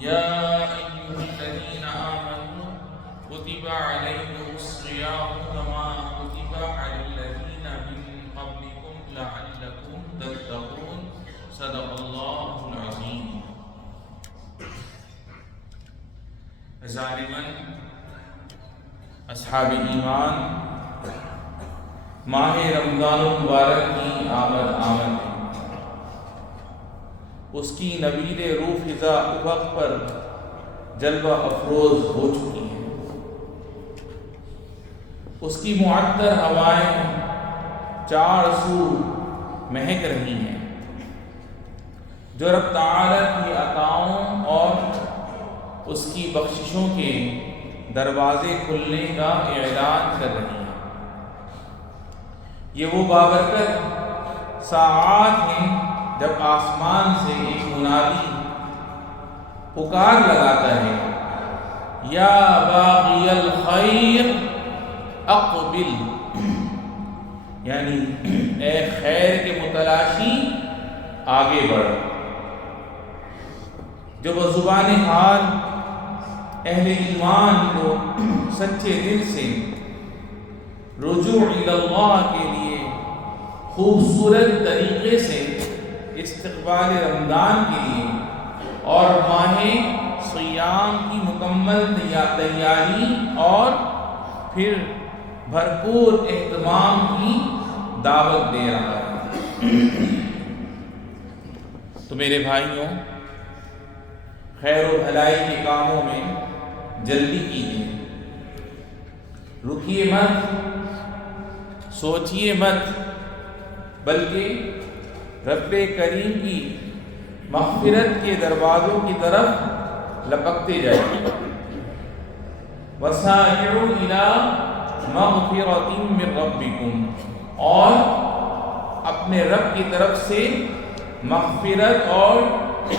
يا أيها الذين آمنوا كتب عليكم الصيام كما كتب على الذين من قبلكم لعلكم تتقون صدق الله العظيم. ظالماً اصحاب ایمان، ماہ رمضان المبارک کی آمد ہے، اس کی نوید روح فضا افق پر جلوہ افروز ہو چکی ہے، اس کی معطر ہوائیں چار سو مہک رہی ہیں، جو رب تعالی کی عطاؤں اور اس کی بخششوں کے دروازے کھلنے کا اعلان کر رہی ہیں۔ یہ وہ بابرکت ساعات ہیں جب آسمان سے ایک منادی پکار لگاتا ہے، یا باغی الخیر اقبل، یعنی اے خیر کے متلاشی آگے بڑھ۔ جو بزبان حال اہل ایمان کو سچے دل سے رجوع الی اللہ کے لیے خوبصورت طریقے سے استقبال رمضان کے لیے اور ماہ صیام کی مکمل تیاری اور پھر بھرپور اہتمام کی دعوت دے رہا ہے۔ تو میرے بھائیوں، خیر و بھلائی کے کاموں میں جلدی کیجیے، رکیے مت، سوچیے مت، بلکہ رب کریم کی مغفرت کے دروازوں کی طرف لپکتے جائیے۔ وَسَارِعُوا إِلَىٰ مَغْفِرَةٍ مِّن رَبِّكُمْ، اور اپنے رب کی طرف سے مغفرت اور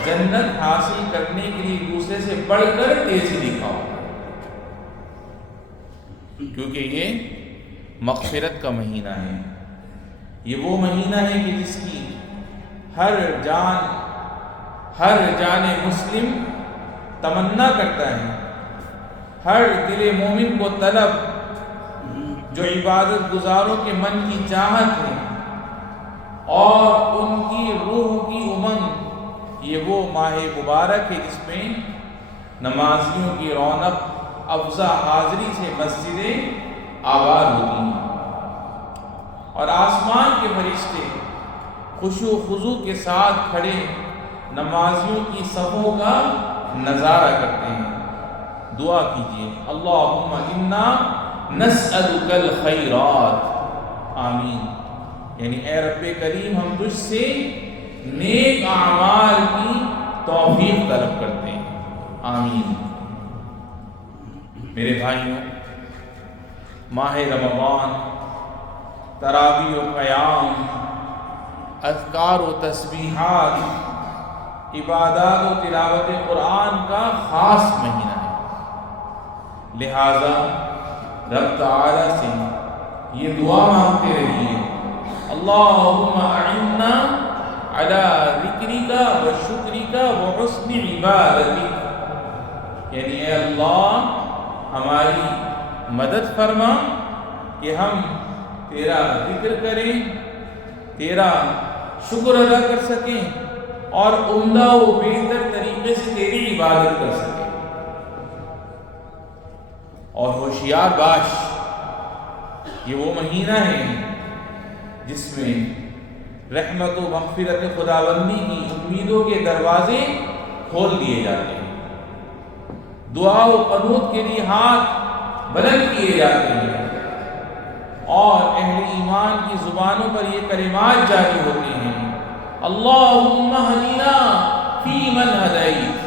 جنت حاصل کرنے کے لیے دوسرے سے بڑھ کر تیزی دکھاؤ، کیونکہ یہ مغفرت کا مہینہ ہے۔ یہ وہ مہینہ ہے کہ جس کی ہر جان مسلم تمنا کرتا ہے، ہر دل مومن کو طلب، جو عبادت گزاروں کے من کی چاہت ہے اور ان کی روح کی امنگ۔ یہ وہ ماہ مبارک ہے جس میں نمازیوں کی رونق افزا حاضری سے مسجدیں آباد ہوتی ہیں اور آسمان کے فرشتے خشوع و خضوع کے ساتھ کھڑے نمازیوں کی صفوں کا نظارہ کرتے ہیں۔ دعا کیجیے، اللہم انا نسألک الخیرات، آمین، یعنی اے رب کریم ہم تجھ سے نیک اعمال کی توفیق طلب کرتے ہیں، آمین۔ میرے بھائیوں، ماہ رمضان تراویح و قیام، اذکار و تسبیحات، عبادات و تلاوت قرآن کا خاص مہینہ ہے، لہذا رب تعالی سے یہ دعا مانگتے رہیے، اللہم اعنا علی ذکرک و شکرک و حسن عبادتک، یعنی اے اللہ ہماری مدد فرما کہ ہم تیرا ذکر کریں، تیرا شکر ادا کر سکیں اور عمدہ و بہتر طریقے سے تیری عبادت کر سکیں۔ اور ہوشیار باش، یہ وہ مہینہ ہے جس میں رحمت و مغفرت خداوندی کی امیدوں کے دروازے کھول دیے جاتے ہیں، دعا و قنوت کے لیے ہاتھ بلند کیے جاتے ہیں اور اہل ایمان کی زبانوں پر یہ کلمات جاری ہوتے ہیں، اللہم اہدنا فی من ہدیت،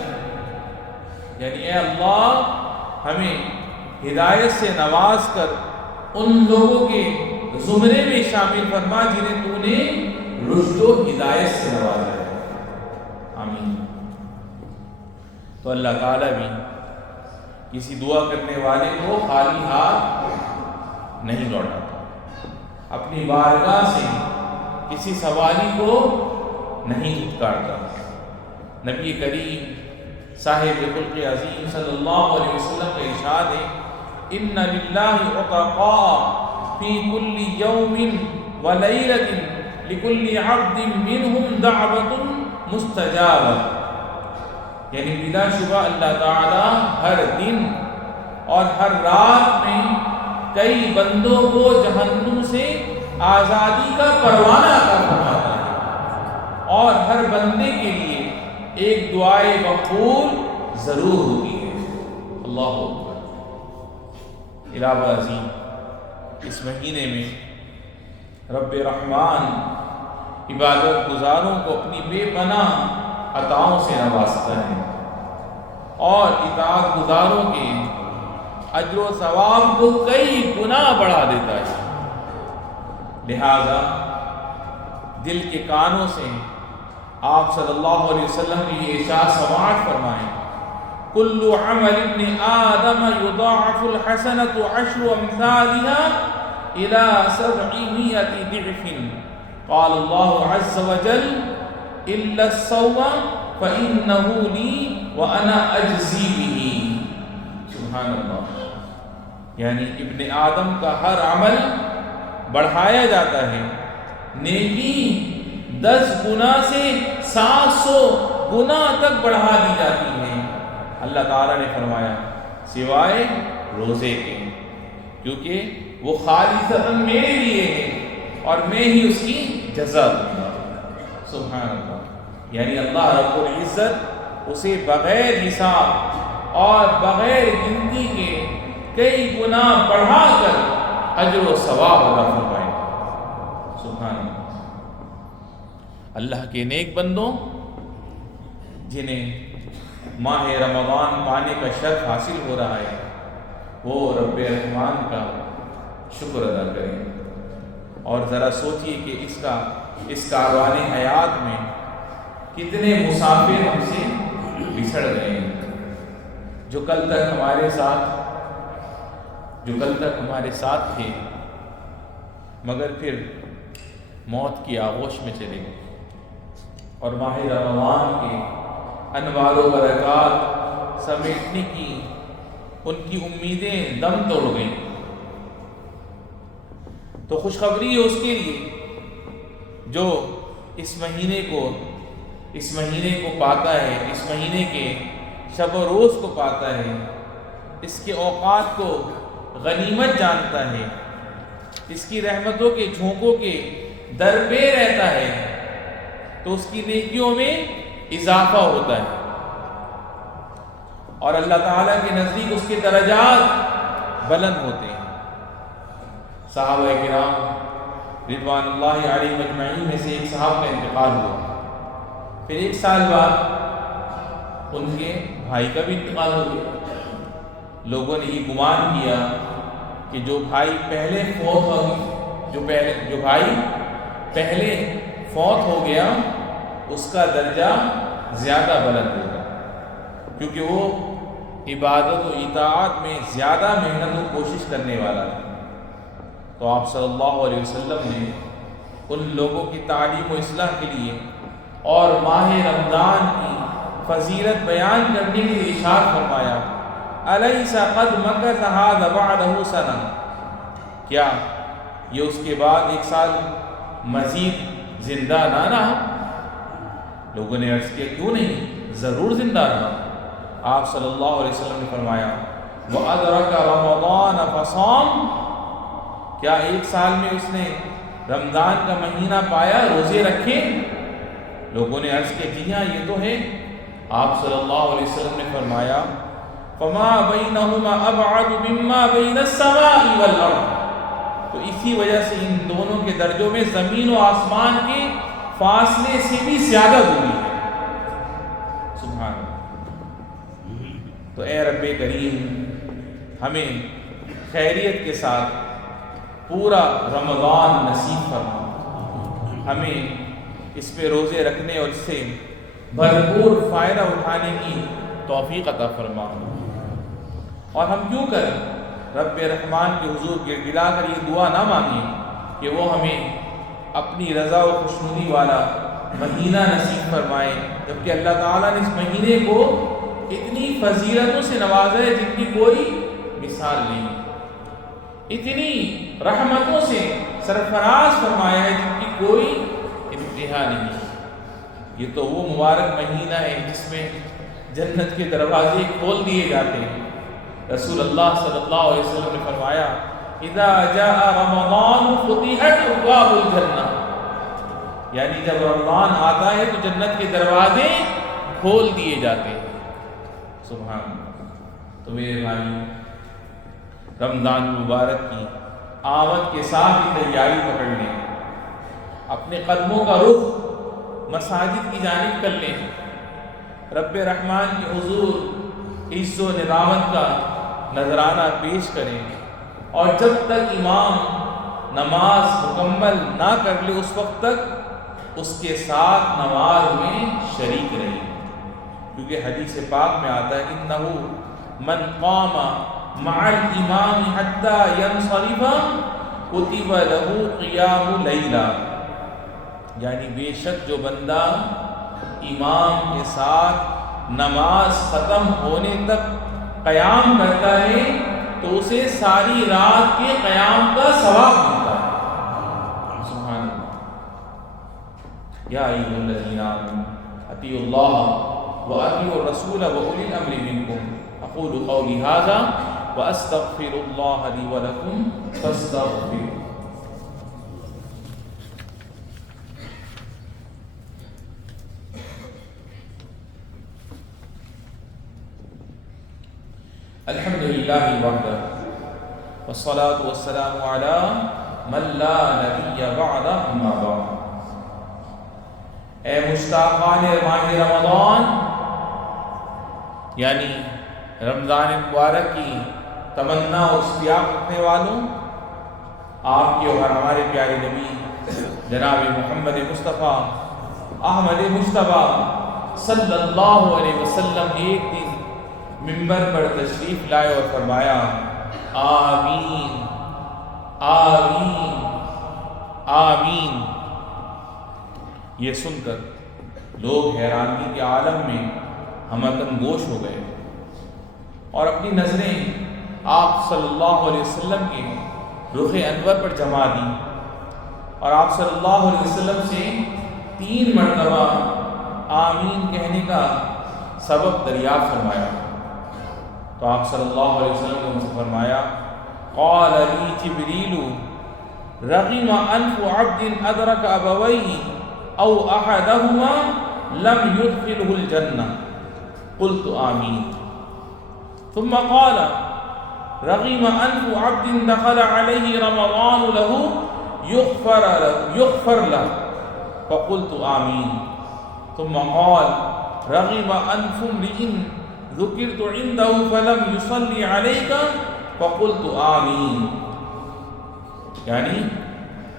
یعنی اے اللہ ہمیں ہدایت سے نواز کر ان لوگوں کے زمرے میں شامل فرما جنہیں تو نے رشد و ہدایت سے نوازا ہے، آمین۔ تو اللہ تعالیٰ بھی کسی دعا کرنے والے کو خالی ہاتھ نہیں لوٹاتا، اپنی بارگاہ سے کسی سوالی کو نہیں دھتکارتا۔ نبی کریم صاحب خلق عظیم صلی اللہ علیہ وسلم کا ارشاد ہے ان للہ عتقاء فی کل یوم ولیلۃ لکل عبد منہم دعوۃ مستجابہ، یعنی بلا شبہ اللہ تعالی ہر دن اور ہر رات میں کئی بندوں کو جہنم سے آزادی کا پروانہ عطا فرماتا ہے، اور ہر بندے کے لیے ایک دعائے مقبول ضرور ہوتی ہے۔ اللہ اکبر۔ الہ عظیم، اس مہینے میں رب رحمان عبادت گزاروں کو اپنی بے پناہ عطاؤں سے نوازتا ہے اور اطاعت گزاروں کے اجر و ثواب کو کئی گنا بڑھا دیتا ہے۔ لہذا دل کے کانوں سے آپ صلی اللہ علیہ وسلم کی یہ ارشاد سماعت فرمائیں کل عمل ابن آدم یضاعف الحسنۃ عشر امثالها الى 700 ضعف قال اللہ عز وجل الا الصوم فانه لي وانا اجزی به۔ سبحان اللہ، یعنی ابن آدم کا ہر عمل بڑھایا جاتا ہے، نیکی 10 گنا سے 700 گنا تک بڑھا دی جاتی ہے۔ اللہ تعالیٰ نے فرمایا سوائے روزے کے، کیونکہ وہ خالصتاً میرے لیے ہے اور میں ہی اس کی جزا دوں گا۔ سبحان اللہ، یعنی اللہ رب العزت اسے بغیر حساب اور بغیر گنتی کے کئی گنا بڑھا کر اجر و ثواب عطا فرمائے۔ سبحان اللہ۔ اللہ کے نیک بندوں جنہیں ماہ رمضان پانے کا شرف حاصل ہو رہا ہے وہ رب رحمان کا شکر ادا کریں، اور ذرا سوچئے کہ اس کاروان حیات میں کتنے مسافر ہم سے بچھڑ گئے ہیں، جو کل تک ہمارے ساتھ تھے مگر پھر موت کی آغوش میں چلے گئے، اور ماہ رمضان کے انوار و برکات سمیٹنے کی ان کی امیدیں دم توڑ گئیں۔ تو خوشخبری ہے اس کے لیے جو اس مہینے کو پاتا ہے، اس مہینے کے شب و روز کو پاتا ہے، اس کے اوقات کو غنیمت جانتا ہے، اس کی رحمتوں کے جھونکوں کے در پہ رہتا ہے، تو اس کی نیکیوں میں اضافہ ہوتا ہے، اور اللہ تعالیٰ کے نزدیک اس کے درجات بلند ہوتے ہیں۔ صحابہ کرام رضوان اللہ علیہ مجمعین میں سے ایک صاحب کا انتقال ہوا، پھر 1 سال بعد ان کے بھائی کا بھی انتقال ہو گیا۔ لوگوں نے یہ گمان کیا کہ جو بھائی پہلے فوت ہو گیا اس کا درجہ زیادہ بلند ہوگا، کیونکہ وہ عبادت و اطاعت میں زیادہ محنت و کوشش کرنے والا تھا۔ تو آپ صلی اللہ علیہ وسلم نے ان لوگوں کی تعلیم و اصلاح کے لیے اور ماہ رمضان کی فضیلت بیان کرنے کے لیے ارشاد فرمایا الیس قد مکث ھذا بعدہ سنہ، کیا یہ اس کے بعد 1 سال مزید زندہ نہ رہا؟ لوگوں نے عرض کیا کیوں نہیں، ضرور زندہ رہا۔ آپ صلی اللہ علیہ وسلم نے فرمایا وَأَدْرَكَ رَمَضَانَ فَصَامَ، کیا 1 سال میں اس نے رمضان کا مہینہ پایا، روزے رکھے؟ لوگوں نے عرض کیا جی ہاں یہ تو ہے۔ آپ صلی اللہ علیہ وسلم نے فرمایا فَمَا بَيْنَهُمَا أَبْعَدُ مِمَّا بَيْنَ السَّمَاءِ وَالْأَرْضِ، تو اسی وجہ سے ان دونوں کے درجوں میں زمین و آسمان کے فاصلے سے بھی زیادہ دوری ہے۔ سبحان اللہ۔ تو اے رب کریم ہمیں خیریت کے ساتھ پورا رمضان نصیب فرما، ہمیں اس پہ روزے رکھنے اور اس سے بھرپور فائدہ اٹھانے کی توفیق عطا فرما، اور ہم کیوں کر رب رحمان کے حضور گڑگڑا کر یہ دعا نہ مانگیں کہ وہ ہمیں اپنی رضا و خوشنودی والا مہینہ نصیب فرمائے، جبکہ اللہ تعالیٰ نے اس مہینے کو اتنی فضیلتوں سے نوازا ہے جن کی کوئی مثال نہیں، اتنی رحمتوں سے سرفراز فرمایا ہے جن کی کوئی انتہا نہیں۔ یہ تو وہ مبارک مہینہ ہے جس میں جنت کے دروازے کھول دیے جاتے ہیں۔ رسول اللہ صلی اللہ علیہ وسلم نے فرمایا اذا جاء رمضان فتحت ابواب الجنہ، یعنی جب رمضان آتا ہے تو جنت کے دروازے کھول دیے جاتے ہیں۔ سبحان اللہ۔ تو میرے بھائی، رمضان مبارک کی آمد کے ساتھ ہی تیاری پکڑ لیں، اپنے قدموں کا رخ مساجد کی جانب کر لیں، رب رحمان کے حضور عز و ندامت کا نذرانہ پیش کریں، اور جب تک امام نماز مکمل نہ کر لے اس وقت تک اس کے ساتھ نماز میں شریک رہیں، کیونکہ حدیث پاک میں آتا ہے انہو من قام مع الامام حتی ینصرف کتب لہ قیام لیلہ، یعنی بے شک جو بندہ امام کے ساتھ نماز ختم ہونے تک قیام کرتا ہے تو اسے ساری رات کے قیام کا ثواب ملتا ہے۔ سبحان اللہ۔ یا ایھا الذین آمنوا اطیعوا اللہ واطیعوا الرسول واولی الامر منکم، اقول قولی ھذا واستغفر اللہ لی ولکم فاستغفروہ۔ الحمد للہ وحدہ والصلاة والسلام علی من لا نبی بعد اما بعد۔ اے مشتاقان ماہ رمضان، یعنی رمضان مبارک کی تمنا اور اشتیاق رکھنے والوں، آپ کے اور ہمارے پیارے نبی جناب محمد مصطفیٰ احمد مجتبیٰ صلی اللہ علیہ وسلم ایک دن منبر پر تشریف لائے اور فرمایا آمین آمین آمین۔ یہ سن کر لوگ حیرانی کے عالم میں ہمدم گوش ہو گئے اور اپنی نظریں آپ صلی اللہ علیہ وسلم کے رخ انور پر جما دی، اور آپ صلی اللہ علیہ وسلم سے 3 مرتبہ آمین کہنے کا سبب دریافت فرمایا۔ تو آپ صلی اللہ علیہ وسلم نے ان سے فرمایا قال لی جبریل رغم انف عبد ادرک ابویہ او احدہما لم يدخلہ الجنہ قلت آمین۔ ثم قال رغم انف عبد دخل علیہ رمضان له يغفر له فقلت آمین۔ ثم قال رغم انف امرئ ذکرت عنده فلم يصلي عليك فقلت آمین۔ یعنی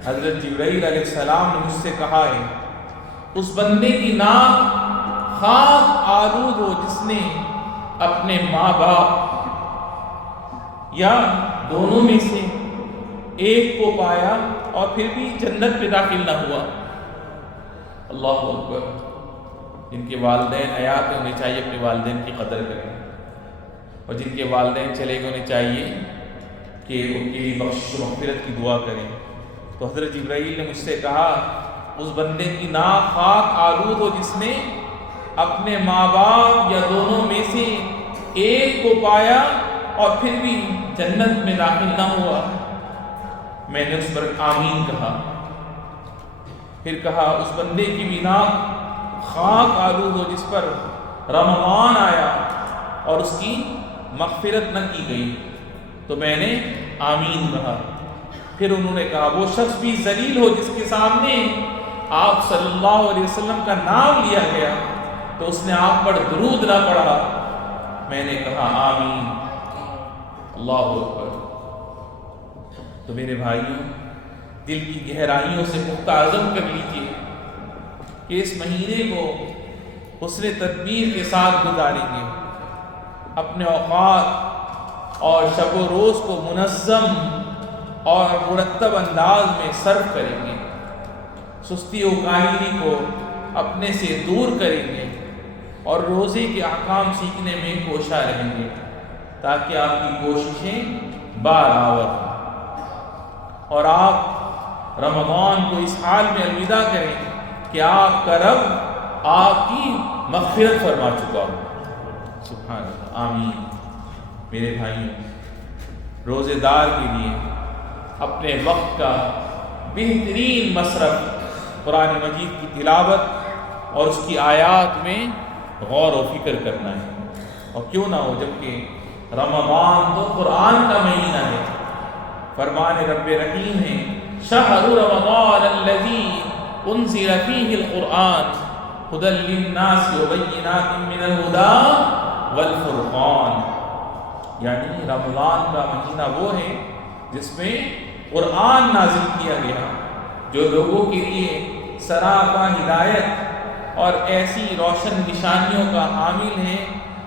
حضرت جبرائیل علیہ السلام نے مجھ سے کہا ہے اس بندے کی ناک خاک آلود ہو جس نے اپنے ماں باپ یا دونوں میں سے ایک کو پایا اور پھر بھی جنت میں داخل نہ ہوا۔ اللہ اکبر۔ جن کے والدین حیات ہیں انہیں چاہیے اپنے والدین کی قدر کریں، اور جن کے والدین چلے گئے انہیں چاہیے کہ ان کے لیے بخشش و مغفرت کی دعا کریں۔ تو حضرت جبرائیل نے مجھ سے کہا اس بندے کی ناک خاک آلود ہو جس نے اپنے ماں باپ یا دونوں میں سے ایک کو پایا اور پھر بھی جنت میں داخل نہ ہوا۔ میں نے اس پر آمین کہا، پھر کہا اس بندے کی بھی ناک خاک آلود ہو جس پر رمضان آیا اور اس کی مغفرت نہ کی گئی۔ تو میں نے آمین کہا۔ پھر انہوں نے کہا وہ شخص بھی ذلیل ہو جس کے سامنے آپ صلی اللہ علیہ وسلم کا نام لیا گیا تو اس نے آپ پر درود نہ پڑھا۔ میں نے کہا آمین۔ اللہ اکبر۔ تو میرے بھائیوں، دل کی گہرائیوں سے پختہ عزم کر لیجیے کہ اس مہینے کو حسن تدبیر کے ساتھ گزاریں گے، اپنے اوقات اور شب و روز کو منظم اور مرتب انداز میں صرف کریں گے، سستی و کاہلی کو اپنے سے دور کریں گے، اور روزے کے احکام سیکھنے میں کوشاں رہیں گے تاکہ آپ کی کوششیں بارآور ہوں اور آپ رمضان کو اس حال میں الوداع کریں کہ آپ کا رب آپ کی مغفرت فرما چکا ہو۔ سبحان اللہ، آمین۔ میرے بھائیوں، روزے دار کے لیے اپنے وقت کا بہترین مصرف قرآن مجید کی تلاوت اور اس کی آیات میں غور و فکر کرنا ہے، اور کیوں نہ ہو جبکہ رمضان تو قرآن کا مہینہ ہے۔ فرمان رب رحیم ہے، شہر رمضان الذی انزل فیہ القرآن ھدی للناس وبینات من الھدی والفرقان، یعنی رمضان کا مہینہ وہ ہے جس میں قرآن نازل کیا گیا جو لوگوں کے لیے سراپا ہدایت اور ایسی روشن نشانیوں کا حامل ہے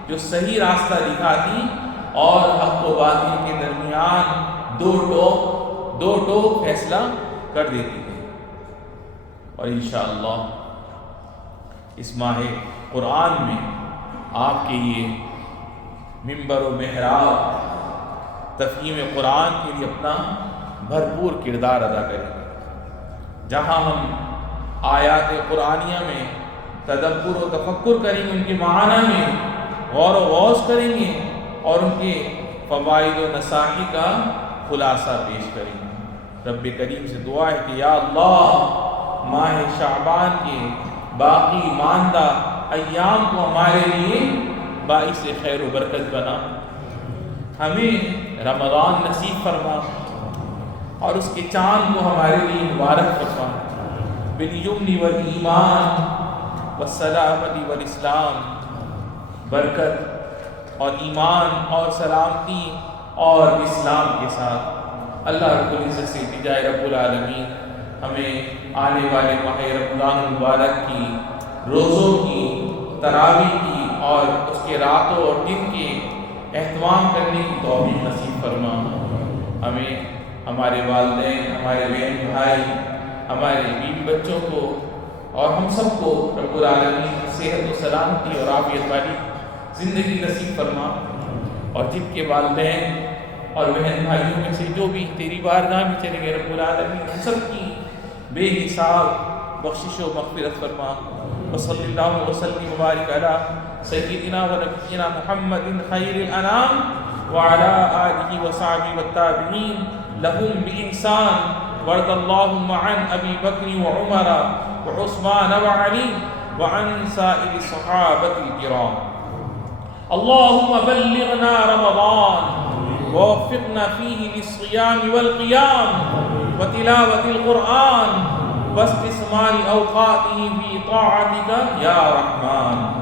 جو صحیح راستہ دکھاتی اور حق و باطل کے درمیان دو ٹوک فیصلہ کر دیتی ہے۔ اور انشاءاللہ اس ماہ قرآن میں آپ کے لیے منبر و محراب تفہیم قرآن کے لیے اپنا بھرپور کردار ادا کریں گے، جہاں ہم آیات قرآنیہ میں تدبر و تفکر کریں گے، ان کے معنی میں غور و غوص کریں گے اور ان کے فوائد و نصائح کا خلاصہ پیش کریں گے۔ رب کریم سے دعا ہے کہ یا اللہ ماہ شعبان کے باقی ماندہ ایام کو ہمارے لیے باعث خیر و برکت بنا، ہمیں رمضان نصیب فرما اور اس کے چاند کو ہمارے لیے مبارک فرما، بالیمن والایمان والسلامتی والاسلام، برکت اور ایمان اور سلامتی اور اسلام کے ساتھ۔ اللہ رب العزت سے التجا رب العالمین ہمیں آنے والے ماہ رمضان المبارک کی روزوں کی، تراویح کی اور اس کے راتوں اور دن کے اہتمام کرنے کی توفیق نصیب فرما۔ ہمیں، ہمارے والدین، ہمارے بہن بھائی، ہمارے بیوی بچوں کو اور ہم سب کو رب العالمین صحت و سلامتی اور عافیت والی زندگی نصیب فرما، اور جن کے والدین اور بہن بھائیوں میں سے جو بھی تیری بارگاہ میں چلے گئے رب العالمین ہم سب کی بے حساب بخشش و مغفرت فرما۔ وصلی اللہ وسلم وبارک علی سیدنا و نبینا محمد خیر الانام وعلی آلہ وصحبہ والتابعین لهم بإحسان، وارض اللهم عن أبي بكر وعمر وعثمان وعلي وعن سائر الصحابة الكرام۔ اللهم بلغنا رمضان ووفقنا فيه للصيام والقيام وتلاوة القرآن واستثمار أوقاته في طاعتك يا رحمن۔